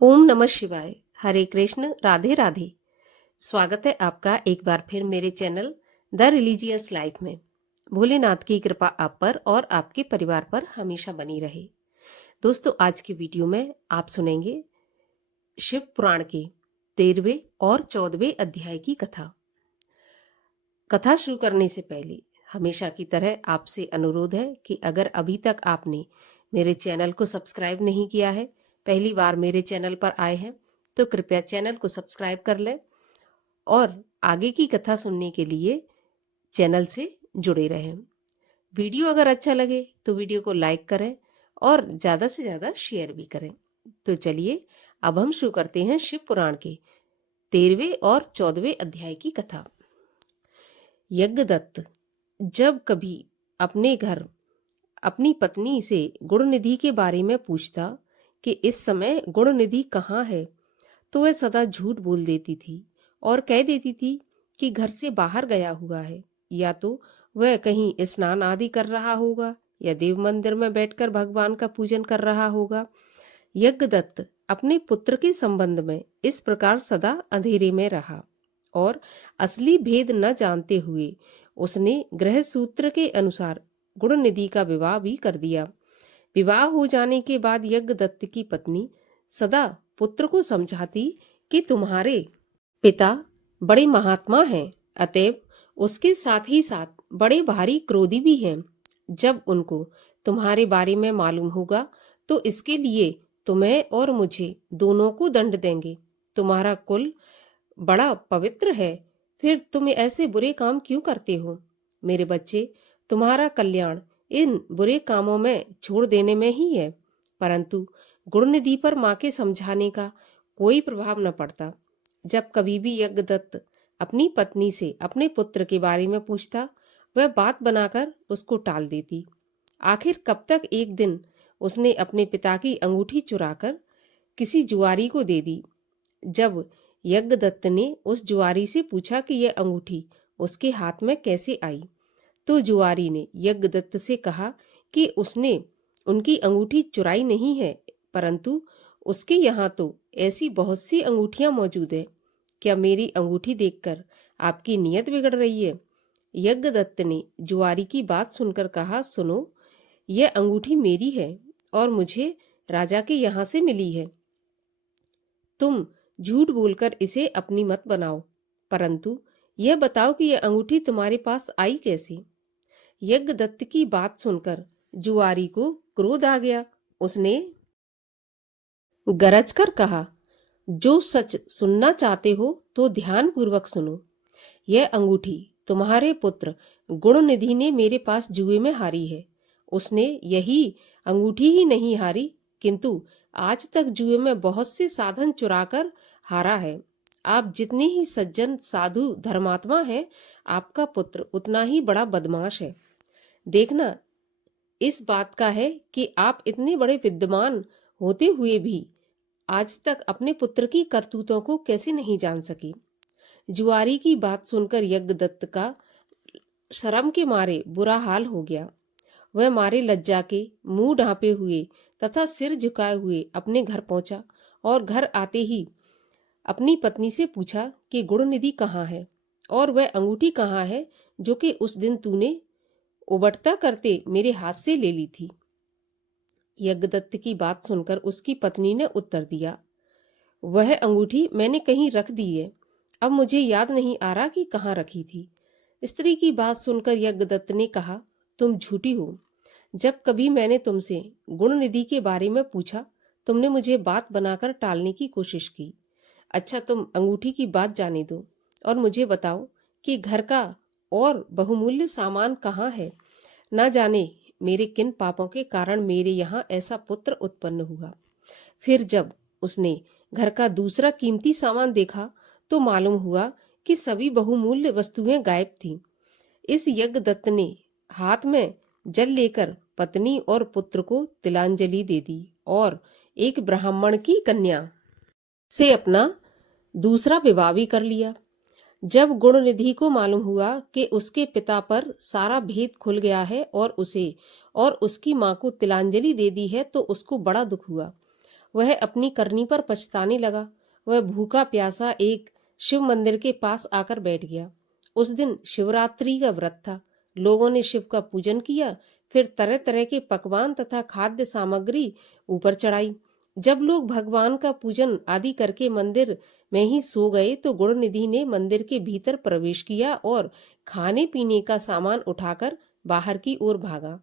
ओम नमः शिवाय। हरे कृष्ण, राधे राधे। स्वागत है आपका एक बार फिर मेरे चैनल द रिलीजियस लाइफ में। भोलेनाथ की कृपा आप पर और आपके परिवार पर हमेशा बनी रहे। दोस्तों, आज की वीडियो में आप सुनेंगे शिव पुराण के 13वें और 14वें अध्याय की कथा। कथा शुरू करने से पहले हमेशा की तरह आपसे अनुरोध है कि अगर अभी तक आपने मेरे चैनल को सब्सक्राइब नहीं किया है, पहली बार मेरे चैनल पर आए हैं, तो कृपया चैनल को सब्सक्राइब कर लें और आगे की कथा सुनने के लिए चैनल से जुड़े रहें। वीडियो अगर अच्छा लगे तो वीडियो को लाइक करें और ज़्यादा से ज़्यादा शेयर भी करें। तो चलिए अब हम शुरू करते हैं शिव पुराण के 13वें और 14वें अध्याय की कथा। यज्ञदत्त जब कभी अपने घर अपनी पत्नी से गुणनिधि के बारे में पूछता कि इस समय गुणनिधि कहाँ है, तो वह सदा झूठ बोल देती थी और कह देती थी कि घर से बाहर गया हुआ है, या तो वह कहीं स्नान आदि कर रहा होगा या देव मंदिर में बैठकर भगवान का पूजन कर रहा होगा। यज्ञदत्त अपने पुत्र के संबंध में इस प्रकार सदा अंधेरे में रहा और असली भेद न जानते हुए उसने गृह सूत्र के अनुसार गुणनिधि का विवाह भी कर दिया। विवाह हो जाने के बाद यज्ञदत्त की पत्नी सदा पुत्र को समझाती कि तुम्हारे पिता बड़े महात्मा हैं, अतएव उसके साथ ही साथ बड़े भारी क्रोधी भी हैं। जब उनको तुम्हारे बारे में मालूम होगा तो इसके लिए तुम्हें और मुझे दोनों को दंड देंगे। तुम्हारा कुल बड़ा पवित्र है, फिर तुम ऐसे बुरे काम क्यों करते हो? मेरे बच्चे, तुम्हारा कल्याण इन बुरे कामों में छोड़ देने में ही है, परंतु गुणनिधि पर माँ के समझाने का कोई प्रभाव न पड़ता। जब कभी भी यज्ञदत्त अपनी पत्नी से अपने पुत्र के बारे में पूछता, वह बात बनाकर उसको टाल देती। आखिर कब तक एक दिन उसने अपने पिता की अंगूठी चुराकर किसी जुआरी को दे दी। जब यज्ञदत्त ने उस जुआरी से पूछा कि यह अंगूठी उसके हाथ में कैसे आई, तो जुआरी ने यज्ञदत्त से कहा कि उसने उनकी अंगूठी चुराई नहीं है, परंतु उसके यहाँ तो ऐसी बहुत सी अंगूठियां मौजूद है। क्या मेरी अंगूठी देखकर आपकी नीयत बिगड़ रही है? यज्ञदत्त ने जुआरी की बात सुनकर कहा, सुनो, यह अंगूठी मेरी है और मुझे राजा के यहाँ से मिली है। तुम झूठ बोलकर इसे अपनी मत बनाओ, परंतु यह बताओ कि यह अंगूठी तुम्हारे पास आई कैसे? यज्ञदत्त की बात सुनकर जुआरी को क्रोध आ गया। उसने गरज कर कहा, जो सच सुनना चाहते हो तो ध्यान पूर्वक सुनो। यह अंगूठी तुम्हारे पुत्र गुणनिधि ने मेरे पास जुए में हारी है। उसने यही अंगूठी ही नहीं हारी, किंतु आज तक जुए में बहुत से साधन चुराकर हारा है। आप जितने ही सज्जन साधु धर्मात्मा हैं, आपका पुत्र उतना ही बड़ा बदमाश है। देखना इस बात का है कि आप इतने बड़े विद्वान होते हुए भी आज तक अपने पुत्र की करतूतों को कैसे नहीं जान सके। जुआरी की बात सुनकर यज्ञदत्त का शर्म के मारे बुरा हाल हो गया। वह मारे लज्जा के मुंह ढांपे हुए तथा सिर झुकाए हुए अपने घर पहुंचा और घर आते ही अपनी पत्नी से पूछा कि गुणनिधि कहाँ है और वह अंगूठी कहाँ है जो कि उस दिन तूने उबटता करते मेरे हाथ से ले ली थी। यज्ञदत्त की बात सुनकर उसकी पत्नी ने उत्तर दिया, वह अंगूठी मैंने कहीं रख दी है, अब मुझे याद नहीं आ रहा कि कहाँ रखी थी। स्त्री की बात सुनकर यज्ञदत्त ने कहा, तुम झूठी हो। जब कभी मैंने तुमसे गुणनिधि के बारे में पूछा, तुमने मुझे बात बनाकर टालने की कोशिश की। अच्छा, तुम अंगूठी की बात जाने दो और मुझे बताओ कि घर का और बहुमूल्य सामान कहाँ है। न जाने मेरे किन पापों के कारण मेरे यहाँ ऐसा पुत्र उत्पन्न हुआ। फिर जब उसने घर का दूसरा कीमती सामान देखा तो मालूम हुआ कि सभी बहुमूल्य वस्तुएं गायब थीं। इस यज्ञदत्त ने हाथ में जल लेकर पत्नी और पुत्र को तिलांजलि दे दी और एक ब्राह्मण की कन्या से अपना दूसरा विवाह भी कर लिया। जब गुणनिधि को मालूम हुआ कि उसके पिता पर सारा भेद खुल गया है और उसे और उसकी मां को तिलांजलि दे दी है, तो उसको बड़ा दुख हुआ। वह अपनी करनी पर पछताने लगा। वह भूखा प्यासा एक शिव मंदिर के पास आकर बैठ गया। उस दिन शिवरात्रि का व्रत था। लोगों ने शिव का पूजन किया, फिर तरह तरह के पकवान तथा खाद्य सामग्री ऊपर चढ़ाई। जब लोग भगवान का पूजन आदि करके मंदिर में ही सो गए तो गुणनिधि ने मंदिर के भीतर प्रवेश किया और खाने पीने का सामान उठाकर बाहर की ओर भागा।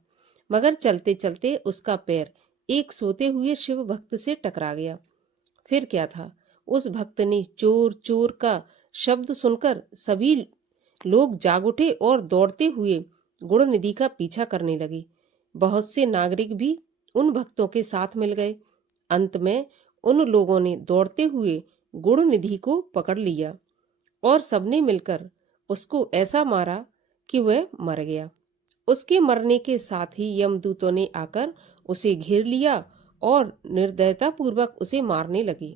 मगर चलते चलते उसका पैर एक सोते हुए शिव भक्त से टकरा गया। फिर क्या था, उस भक्त ने चोर चोर का शब्द सुनकर सभी लोग जाग उठे और दौड़ते हुए गुणनिधि का पीछा करने लगे। बहुत से नागरिक भी उन भक्तों के साथ मिल गए। अंत में उन लोगों ने दौड़ते हुए गुणनिधि को पकड़ लिया और सबने मिलकर उसको ऐसा मारा कि वह मर गया। उसके मरने के साथ ही यमदूतों ने आकर उसे घेर लिया और निर्दयता पूर्वक उसे मारने लगे।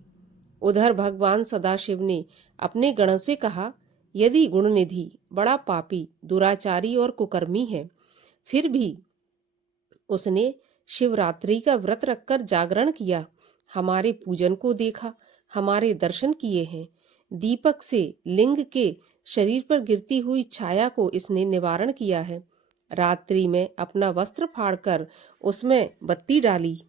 उधर भगवान सदाशिव ने अपने गण से कहा, यदि गुणनिधि बड़ा पापी, दुराचारी और कुकर्मी है, फिर भी उसने शिवरात्रि का व्रत रखकर जागरण किया, हमारे पूजन को देखा, हमारे दर्शन किए हैं। दीपक से लिंग के शरीर पर गिरती हुई छाया को इसने निवारण किया है। रात्रि में अपना वस्त्र फाड़कर उसमें बत्ती डाली।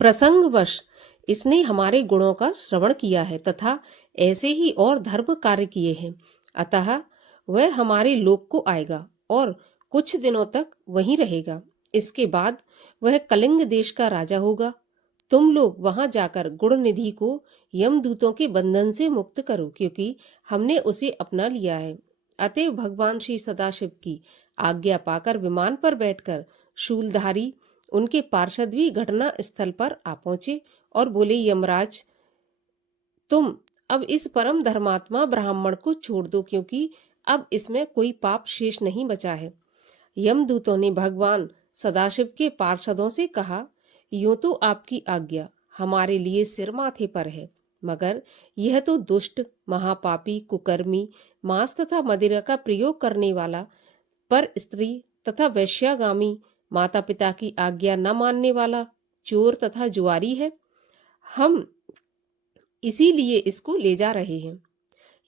प्रसंगवश इसने हमारे गुणों का श्रवण किया है तथा ऐसे ही और धर्म कार्य किए हैं। अतः वह हमारे लोक को आएगा और कुछ दिनों तक वहीं रहेगा। इसके बाद वह कलिंग देश का राजा होगा। तुम लोग वहां जाकर गुणनिधि को यमदूतों के बंधन से मुक्त करो, क्योंकि हमने उसे अपना लिया है। अतएव भगवान श्री सदाशिव की आज्ञा पाकर विमान पर बैठकर शूलधारी उनके पार्षद भी घटना स्थल पर आ पहुंचे और बोले, यमराज, तुम अब इस परम धर्मात्मा ब्राह्मण को छोड़ दो, क्योंकि अब इसमें कोई पाप शेष नहीं बचा है। यमदूतों ने भगवान सदाशिव के पार्षदों से कहा, यूं तो आपकी आज्ञा हमारे लिए सिर माथे पर है, मगर यह तो दुष्ट, महापापी, कुकर्मी, मांस तथा मदिरा का प्रयोग करने वाला, पर स्त्री तथा वैश्यागामी, माता पिता की आज्ञा न मानने वाला, चोर तथा जुआरी है। हम इसीलिए इसको ले जा रहे हैं।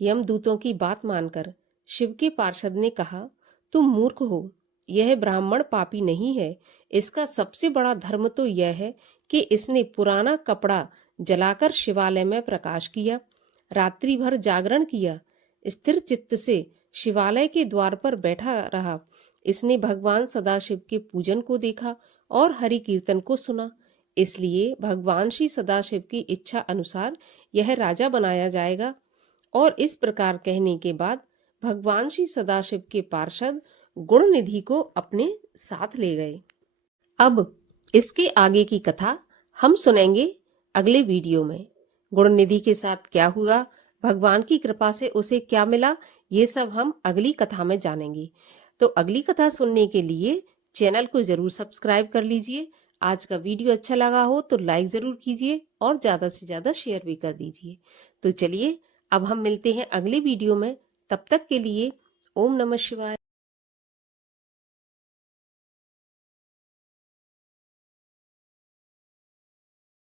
यमदूतों की बात मानकर शिव के पार्षद ने कहा, तुम मूर्ख हो, यह ब्राह्मण पापी नहीं है। इसका सबसे बड़ा धर्म तो यह है कि इसने पुराना कपड़ा जलाकर शिवालय में प्रकाश किया, रात्रि भर जागरण किया, स्थिर चित्त से शिवालय के द्वार पर बैठा रहा। इसने भगवान सदाशिव के पूजन को देखा और हरि कीर्तन को सुना। इसलिए भगवान श्री सदाशिव की इच्छा अनुसार यह राजा बनाया जाएगा। और इस प्रकार कहने के बाद भगवान श्री सदाशिव के पार्षद गुणनिधि को अपने साथ ले गए। अब इसके आगे की कथा हम सुनेंगे अगले वीडियो में। गुणनिधि के साथ क्या हुआ, भगवान की कृपा से उसे क्या मिला, ये सब हम अगली कथा में जानेंगे। तो अगली कथा सुनने के लिए चैनल को जरूर सब्सक्राइब कर लीजिए। आज का वीडियो अच्छा लगा हो तो लाइक जरूर कीजिए और ज्यादा से ज्यादा शेयर भी कर दीजिए। तो चलिए अब हम मिलते हैं अगले वीडियो में। तब तक के लिए ओम नमः शिवाय।